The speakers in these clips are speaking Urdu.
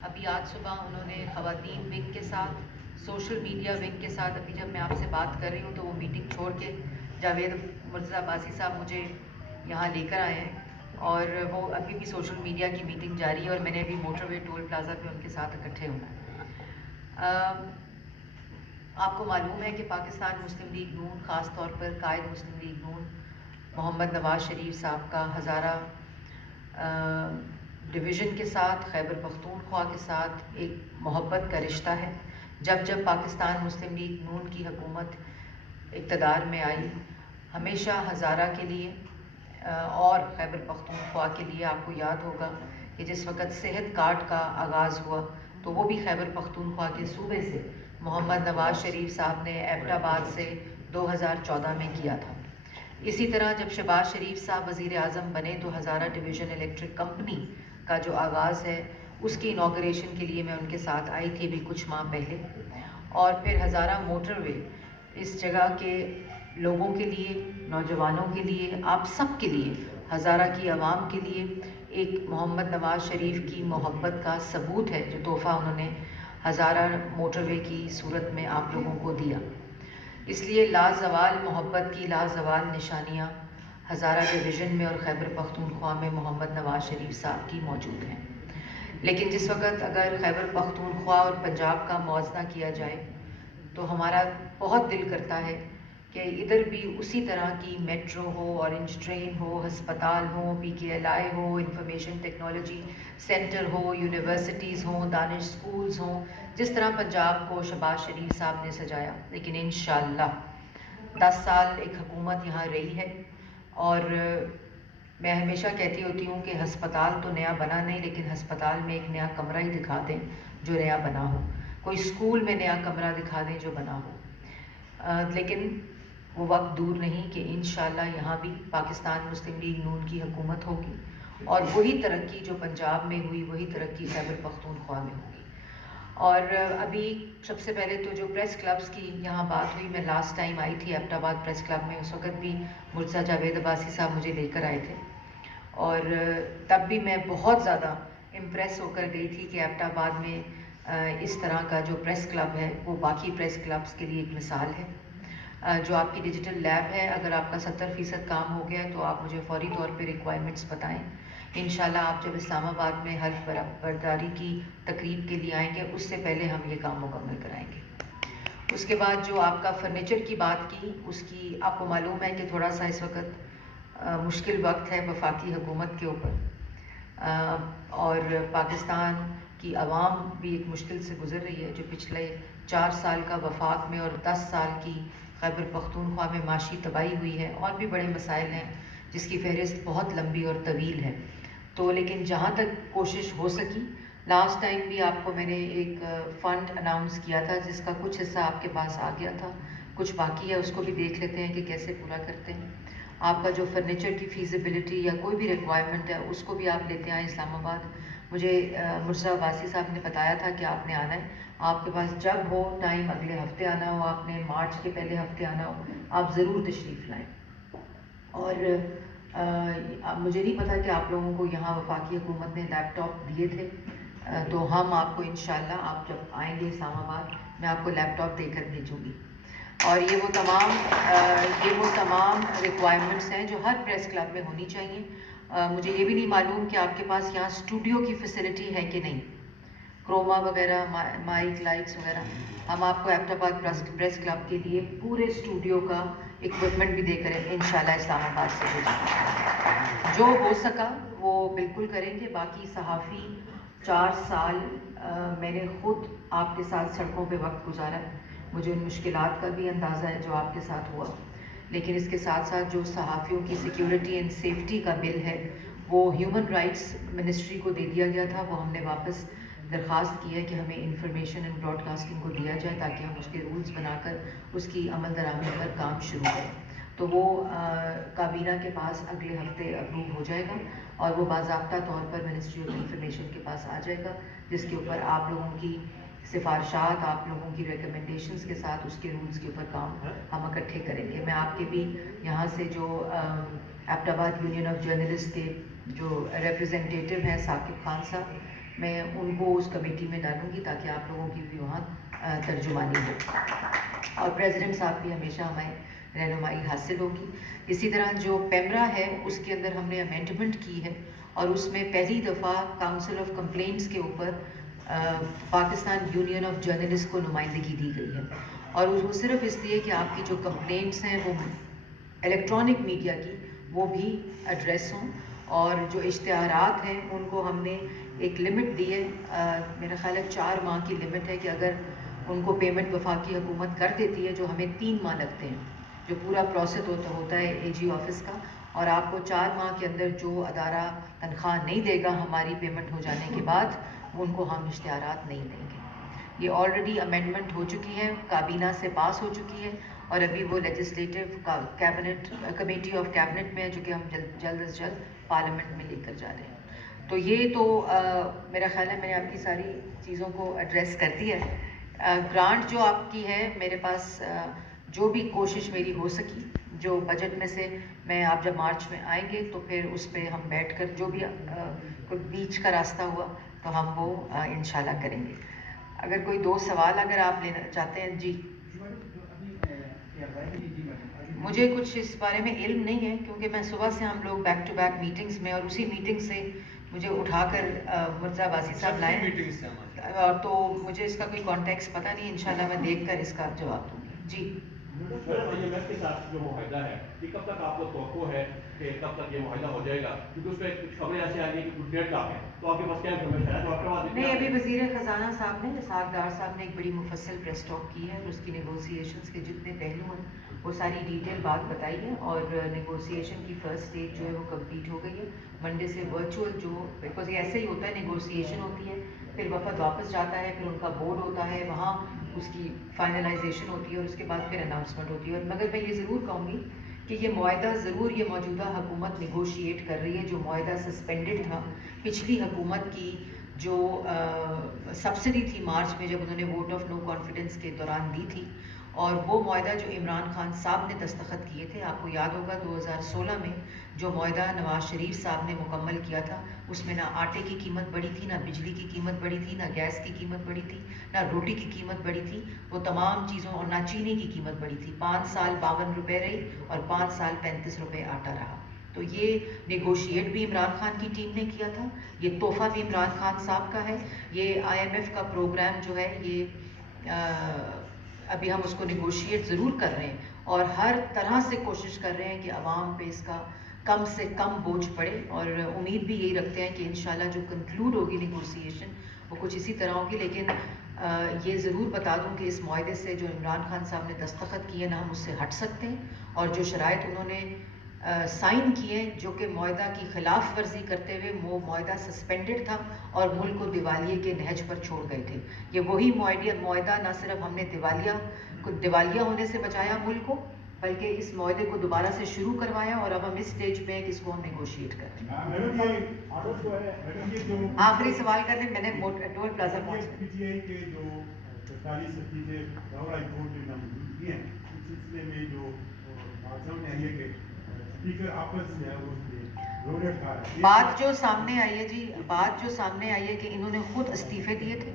ابھی آج صبح انہوں نے خواتین ونگ کے ساتھ، سوشل میڈیا ونگ کے ساتھ، ابھی جب میں آپ سے بات کر رہی ہوں تو وہ میٹنگ چھوڑ کے جاوید مرتضی عباسی صاحب مجھے یہاں لے کر آئے ہیں، اور وہ ابھی بھی سوشل میڈیا کی میٹنگ جاری ہے، اور میں نے ابھی موٹر وے ٹول پلازا پہ ان کے ساتھ اکٹھے ہونا ہے۔ آپ کو معلوم ہے کہ پاکستان مسلم لیگ نون، خاص طور پر قائد مسلم لیگ نون محمد نواز شریف صاحب کا ہزارہ ڈویژن کے ساتھ، خیبر پختونخوا کے ساتھ ایک محبت کا رشتہ ہے۔ جب جب پاکستان مسلم لیگ نون کی حکومت اقتدار میں آئی، ہمیشہ ہزارہ کے لیے اور خیبر پختونخوا کے لیے، آپ کو یاد ہوگا کہ جس وقت صحت کارڈ کا آغاز ہوا تو وہ بھی خیبر پختونخوا کے صوبے سے محمد نواز شریف صاحب نے ایبٹ آباد سے 2014 میں کیا تھا۔ اسی طرح جب شہباز شریف صاحب وزیر اعظم بنے تو ہزارہ ڈویژن الیکٹرک کمپنی کا جو آغاز ہے اس کی انوگریشن کے لیے میں ان کے ساتھ آئی تھی ابھی کچھ ماہ پہلے، اور پھر ہزارہ موٹر وے اس جگہ کے لوگوں کے لیے، نوجوانوں کے لیے، آپ سب کے لیے، ہزارہ کی عوام کے لیے ایک محمد نواز شریف کی محبت کا ثبوت ہے جو تحفہ انہوں نے ہزارہ موٹر وے کی صورت میں آپ لوگوں کو دیا۔ اس لیے لازوال محبت کی لازوال نشانیاں ہزارہ ڈویژن میں اور خیبر پختونخوا میں محمد نواز شریف صاحب کی موجود ہیں۔ لیکن جس وقت اگر خیبر پختونخوا اور پنجاب کا موازنہ کیا جائے تو ہمارا بہت دل کرتا ہے کہ ادھر بھی اسی طرح کی میٹرو ہو، اورنج ٹرین ہو، ہسپتال ہو، پی کے ایل آئی ہو، انفارمیشن ٹیکنالوجی سینٹر ہو، یونیورسٹیز ہوں، دانش سکولز ہوں، جس طرح پنجاب کو شہباز شریف صاحب نے سجایا۔ لیکن انشاءاللہ 10 سال ایک حکومت یہاں رہی ہے، اور میں ہمیشہ کہتی ہوتی ہوں کہ ہسپتال تو نیا بنا نہیں، لیکن ہسپتال میں ایک نیا کمرہ ہی دکھا دیں جو نیا بنا ہو، کوئی اسکول میں نیا کمرہ دکھا دیں جو بنا ہو۔ لیکن وہ وقت دور نہیں کہ انشاءاللہ یہاں بھی پاکستان مسلم لیگ نون کی حکومت ہوگی، اور وہی ترقی جو پنجاب میں ہوئی وہی ترقی خیبر پختونخوا میں ہوگی۔ اور ابھی سب سے پہلے تو جو پریس کلبز کی یہاں بات ہوئی، میں لاسٹ ٹائم آئی تھی ایبٹ آباد پریس کلب میں، اس وقت بھی مرتضیٰ جاوید عباسی صاحب مجھے لے کر آئے تھے، اور تب بھی میں بہت زیادہ امپریس ہو کر گئی تھی کہ ایبٹ آباد میں اس طرح کا جو پریس کلب ہے وہ باقی پریس کلبز کے لیے ایک مثال ہے۔ جو آپ کی ڈیجیٹل لیب ہے، اگر آپ کا 70% کام ہو گیا تو آپ مجھے فوری طور پہ ریکوائرمنٹس بتائیں۔ انشاءاللہ آپ جب اسلام آباد میں حلف برداری کی تقریب کے لیے آئیں گے اس سے پہلے ہم یہ کام مکمل کرائیں گے۔ اس کے بعد جو آپ کا فرنیچر کی بات کی، اس کی آپ کو معلوم ہے کہ تھوڑا سا اس وقت مشکل وقت ہے وفاقی حکومت کے اوپر، اور پاکستان کی عوام بھی ایک مشکل سے گزر رہی ہے، جو پچھلے 4 سال کا وفاق میں اور 10 سال کی خیبر پختونخوا میں معاشی تباہی ہوئی ہے، اور بھی بڑے مسائل ہیں جس کی فہرست بہت لمبی اور طویل ہے۔ تو لیکن جہاں تک کوشش ہو سکی، لاسٹ ٹائم بھی آپ کو میں نے ایک فنڈ اناؤنس کیا تھا جس کا کچھ حصہ آپ کے پاس آ گیا تھا، کچھ باقی ہے، اس کو بھی دیکھ لیتے ہیں کہ کیسے پورا کرتے ہیں۔ آپ کا جو فرنیچر کی فیزیبلٹی یا کوئی بھی ریکوائرمنٹ ہے اس کو بھی آپ لیتے آئیں اسلام آباد۔ مجھے مرتضیٰ عباسی صاحب نے بتایا تھا کہ آپ نے آنا ہے، آپ کے پاس جب ہو ٹائم، اگلے ہفتے آنا ہو، آپ نے مارچ کے پہلے ہفتے آنا ہو، آپ ضرور تشریف لائیں۔ اور مجھے نہیں پتا کہ آپ لوگوں کو یہاں وفاقی حکومت نے لیپ ٹاپ دیے تھے، تو ہم آپ کو انشاءاللہ آپ جب آئیں گے اسلام آباد میں آپ کو لیپ ٹاپ دے کر بھیجوں گی۔ اور یہ وہ تمام ریکوائرمنٹس ہیں جو ہر پریس کلب میں ہونی چاہیے۔ مجھے یہ بھی نہیں معلوم کہ آپ کے پاس یہاں اسٹوڈیو کی فیسلٹی ہے کہ نہیں، کروما وغیرہ، مائک، لائٹس وغیرہ، ہم آپ کو ایبٹ آباد پریس کلب کے لیے پورے اسٹوڈیو کا اکوپمنٹ بھی دے کر انشاءاللہ اسلام آباد سے بھیجیں گے۔ جو ہو سکا وہ بالکل کریں گے۔ باقی صحافی 4 سال میں نے خود آپ کے ساتھ سڑکوں پہ وقت گزارا ہے، مجھے ان مشکلات کا بھی اندازہ ہے جو آپ کے ساتھ ہوا، لیکن اس کے ساتھ ساتھ جو صحافیوں کی سیکیورٹی اینڈ سیفٹی کا بل ہے وہ ہیومن رائٹس منسٹری کو دے دیا گیا تھا، وہ ہم نے واپس درخواست کی ہے کہ ہمیں انفارمیشن اینڈ براڈ کاسٹنگ کو دیا جائے تاکہ ہم اس کے رولز بنا کر اس کی عمل درآمد پر کام شروع کریں۔ تو وہ کابینہ کے پاس اگلے ہفتے اپروو ہو جائے گا، اور وہ باضابطہ طور پر منسٹری آف انفارمیشن کے پاس آ جائے گا، جس کے اوپر آپ لوگوں کی سفارشات، آپ لوگوں کی ریکمنڈیشنز کے ساتھ اس کے رولز کے اوپر کام ہم اکٹھے کریں گے۔ میں آپ کے بھی یہاں سے جو ایبٹ آباد یونین آف جرنلسٹ کے جو ریپرزنٹیٹیو ہیں ثاقب خان صاحب، میں ان کو اس کمیٹی میں ڈالوں گی تاکہ آپ لوگوں کی بھی وہاں ترجمانی ہو، اور پریزیڈنٹ صاحب کی ہمیشہ ہمیں رہنمائی حاصل ہوگی۔ اسی طرح جو پیمرا ہے اس کے اندر ہم نے امینڈمنٹ کی ہے، اور اس میں پہلی دفعہ کاؤنسل آف کمپلینٹس کے اوپر پاکستان یونین آف جرنلسٹ کو نمائندگی دی گئی ہے، اور وہ صرف اس لیے کہ آپ کی جو کمپلینٹس ہیں وہ الیکٹرانک میڈیا کی وہ بھی ایڈریس ہوں، اور جو اشتہارات ہیں ان کو ہم نے ایک لمٹ دی ہے، میرا خیال ہے 4 ماہ کی لمٹ ہے کہ اگر ان کو پیمنٹ وفاقی حکومت کر دیتی ہے، جو ہمیں 3 ماہ لگتے ہیں، جو پورا پروسیس ہوتا ہے اے جی آفس کا، اور آپ کو 4 ماہ کے اندر جو ادارہ تنخواہ نہیں دے گا ہماری پیمنٹ ہو جانے کے بعد، ان کو ہم اشتہارات نہیں دیں گے۔ یہ آلریڈی امینڈمنٹ ہو چکی ہے، کابینہ سے پاس ہو چکی ہے، اور ابھی وہ legislative cabinet committee of cabinet میں ہے، جو کہ ہم جلد از جلد پارلیمنٹ میں لے کر جا رہے ہیں۔ تو یہ تو میرا خیال ہے میں نے آپ کی ساری چیزوں کو ایڈریس کر دیا ہے۔ گرانٹ جو آپ کی ہے، میرے پاس جو بھی کوشش میری ہو سکی، جو بجٹ میں سے میں، آپ جب مارچ میں آئیں گے تو پھر اس پہ ہم بیٹھ کر جو بھی کوئی بیچ کا راستہ ہوا تو ہم وہ انشاءاللہ کریں گے۔ اگر کوئی 2 سوال اگر آپ لینا چاہتے ہیں۔ جی، مجھے کچھ اس بارے میں علم نہیں ہے، کیونکہ میں صبح سے ہم لوگ بیک ٹو بیک میٹنگز میں، اور اسی میٹنگ سے مجھے اٹھا کر مرزا باسی صاحب لائے، اور تو مجھے اس کا کوئی کانٹیکس پتہ نہیں، انشاءاللہ میں دیکھ کر اس کا جواب دوں گی۔ جی، IMF کے ساتھ جو معاہدہ ہے، یہ کب تک آپ کو توقع ہے کہ کب تک یہ معاہدہ ہو جائے گا؟ کیونکہ اس پہ کچھ خبریں ایسی آ رہی ہیں کہ کچھ ڈیٹ لاکھ ہے، تو آپ کے پاس کیا انفارمیشن ہے؟ تو آپ کے پاس نہیں، ابھی وزیر خزانہ صاحب نے، اسحاق ڈار صاحب نے ایک بڑی مفصل پریس ٹاک کی ہے، اور اس کی نیگوسیشنز کے جتنے پہلو ہیں وہ ساری ڈیٹیل بات بتائی ہے، اور نیگوسیشن کی فرسٹ اسٹیج جو ہے وہ کمپلیٹ ہو گئی ہے۔ منڈے سے ورچوئل جو، بیکاز یہ ایسے ہی ہوتا ہے، نیگوسیشن ہوتی ہے، پھر وفد واپس جاتا ہے، پھر ان کا بورڈ ہوتا ہے، وہاں اس کی فائنلائزیشن ہوتی ہے، اور اس کے بعد پھر اناؤنسمنٹ ہوتی ہے۔ اور مگر میں یہ ضرور کہوں گی کہ یہ معاہدہ ضرور یہ موجودہ حکومت نیگوشیٹ کر رہی ہے، جو معاہدہ سسپینڈڈ تھا پچھلی حکومت کی، جو سبسڈی تھی مارچ میں جب انہوں نے ووٹ آف نو کانفیڈنس کے دوران دی تھی، اور وہ معاہدہ جو عمران خان صاحب نے دستخط کیے تھے، آپ کو یاد ہوگا 2016 میں جو معاہدہ نواز شریف صاحب نے مکمل کیا تھا، اس میں نہ آٹے کی قیمت بڑھی تھی، نہ بجلی کی قیمت بڑھی تھی، نہ گیس کی قیمت بڑھی تھی، نہ روٹی کی قیمت بڑھی تھی، وہ تمام چیزوں، اور نہ چینی کی قیمت بڑھی تھی۔ 5 سال 52 روپے رہی، اور 5 سال 35 روپے آٹا رہا۔ تو یہ نیگوشیٹ بھی عمران خان کی ٹیم نے کیا تھا، یہ تحفہ بھی عمران خان صاحب کا ہے۔ یہ IMF کا پروگرام جو ہے، یہ ابھی ہم اس کو نیگوشیٹ ضرور کر رہے ہیں، اور ہر طرح سے کوشش کر رہے ہیں کہ عوام پہ اس کا کم سے کم بوجھ پڑے، اور امید بھی یہی رکھتے ہیں کہ انشاءاللہ جو کنکلوڈ ہوگی نیگوسیشن وہ کچھ اسی طرح ہوگی۔ لیکن یہ ضرور بتا دوں کہ اس معاہدے سے جو عمران خان صاحب نے دستخط کیے، نہ ہم اس سے ہٹ سکتے ہیں، اور جو شرائط انہوں نے سائن کیے جو کہ معاہدہ کی خلاف ورزی کرتے ہوئے وہ معاہدہ سسپینڈڈ تھا، اور ملک کو دیوالیے کے نہج پر چھوڑ گئے تھے۔ یہ وہی معاہدہ نہ صرف ہم نے دیوالیہ ہونے سے بچایا ملک کو، بلکہ اس معاہدے کو دوبارہ سے شروع کروایا، اور اب ہم اس سٹیج پہ ہیں کہ اس کو ہم نیگوشیٹ کر رہے ہیں۔ آخری سوال کر لیں، میں نے ٹول پلازا پہنچ بات جو سامنے آئی ہے، جی بات جو سامنے آئی ہے کہ انہوں نے خود استعفے دیے تھے،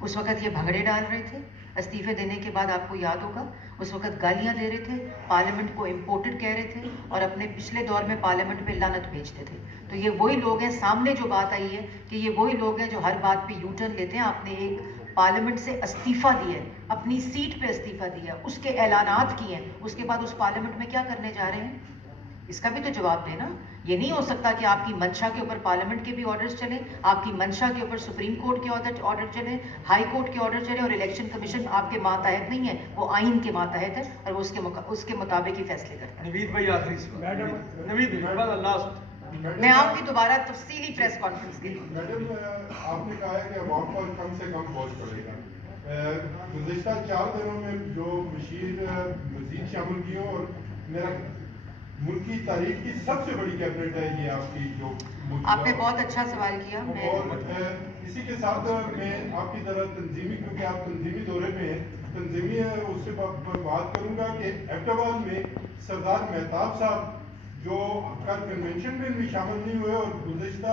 اس وقت یہ بھگڑے ڈال رہے تھے، استعفے دینے کے بعد آپ کو یاد ہوگا اس وقت گالیاں دے رہے تھے، پارلیمنٹ کو امپورٹڈ کہہ رہے تھے، اور اپنے پچھلے دور میں پارلیمنٹ میں لعنت بھیجتے تھے۔ تو یہ وہی لوگ ہیں، سامنے جو بات آئی ہے کہ یہ وہی لوگ ہیں جو ہر بات پہ یو ٹرن لیتے ہیں۔ آپ نے ایک پارلیمنٹ سے استعفیٰ دیا ہے، اپنی سیٹ پہ استعفیٰ دیا، اس کے اعلانات کیے ہیں، اس کے بعد اس پارلیمنٹ میں کیا کرنے جا رہے ہیں؟ اس کا بھی تو جواب دیں نا۔ یہ نہیں ہو سکتا کہ آپ کی منشا کے اوپر پارلیمنٹ کے بھی آرڈرز چلیں، آپ کی منشا کے اوپر سپریم کورٹ کے آرڈر چلیں، ہائی کورٹ کے آرڈر چلیں، اور الیکشن کمیشن آپ کے ماتحت نہیں ہے، وہ آئین کے ماتحت ہے، اور وہ اس کے مطابق ہی فیصلے کرتا ہے۔ نوید بھائی آخری سوال۔ نوید بھائی اللہ، میں آؤں گی دوبارہ تفصیلی پریس کانفرنس کے لیے۔ میڈم، آپ نے کہا ہے کہ عوام پر کم سے کم بوجھ پڑے گا۔ گزشتہ 4 دنوں میں جو مشیر مزید شامل کی ہوں، اور میرا ملک کی تاریخ کی سب سے بڑی کیبنٹ ہے یہ آپ کی جو آپ نے بہت اچھا سوال کیا۔ اور اسی کے ساتھ میں آپ کی طرح تنظیمی، کیونکہ آپ تنظیمی دورے پہ ہیں، تنظیمی اس سے بات کروں گا کہ ایبٹ آباد میں سردار مہتاب صاحب جو کل کنونشن میں بھی شامل نہیں ہوئے، اور گزشتہ